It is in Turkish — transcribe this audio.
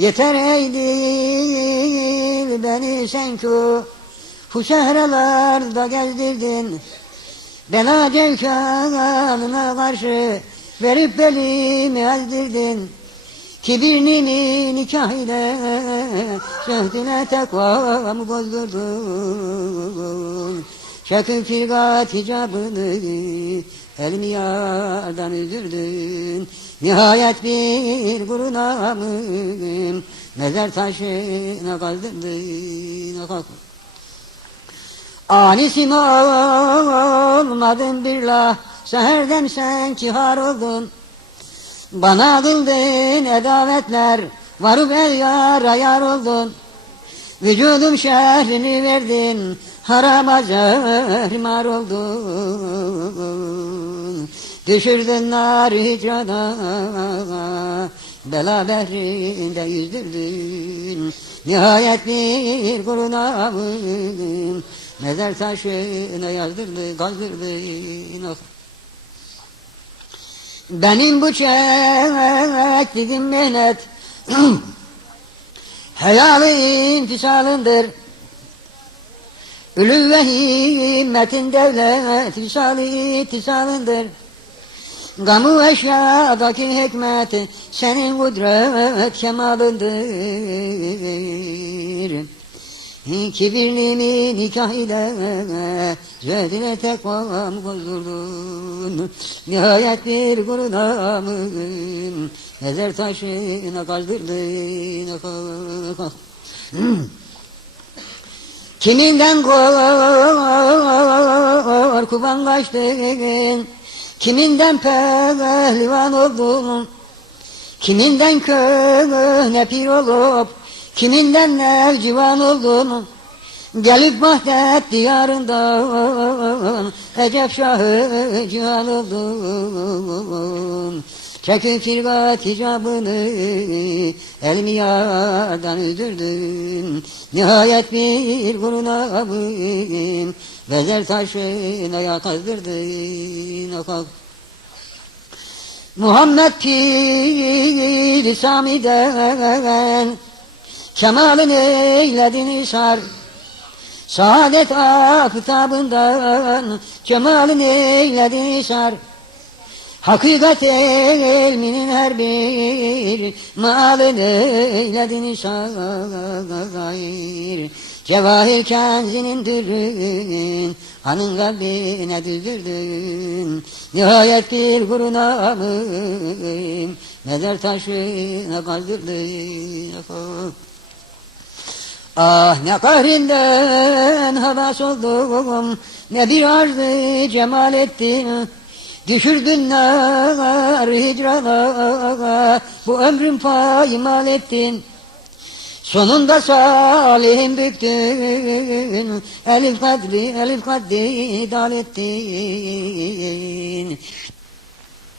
Yeter eydil beni sen ku Bu sehralarda gezdirdin. Bela cevkanına karşı Verip belimi ezdirdin. Kibirnimi nikah ile Şehdine tekvamı bozdurdun Şekil firgat hicabını Elimi yardan üzdürdün. Nihayet bir gurunamım Mezar taşına kaldırdın. Ah. Anisim olmadın bir la Seherden sen kihar oldun. Bana kıldın edavetler Varıp el yara yar oldun Vücudum şehrini verdin Harama zehrimar oldun. Düşürdün nar hicrana Bela behrinde yüzdürdün. Nihayet bir kurunamım Mezar taşına yazdırdı, kazdırdın ah. Benim bu çektiğim mehnet Helal infisalındır Ülü ve himmetin devlet visali itisalındır Gamı eşyadaki hikmet senin kudret kemalındır Kibirlimi nikah ile Zedine tekvam bozdurdun Nihayet bir kurunamın Mezar taşına kazdırdın Kiminden korkuban kaçtın Kiminden pehlivan oldun. Kiminden köhne pir olup Kiminden nevcivan oldun Gelip Vahdet diyarından Ecep Şahı cihan oldun Çekip firgat hicabını Elimi yardan üzdürdün. Nihayet bir kurunamım Bezer taşına yakazdırdın. Ah. Muhammed Pir Sami'den Kemalini eyledin işar. Saadet aftabından Kemalini eyledin işar. Hakikat ilminin her bir malını eyledin işar. Cevahir kenzinin türün Anın kalbine düzdürdün Nihayet bir kurunamım Mezar taşına kazdırdın Ah ne kahrinden habas oldum Ne bir arzı cemal ettin Düşürdün nar hicrana Bu ömrüm payimal ettin Sonunda salihim büktün Elif kadri, elif kadri dal ettin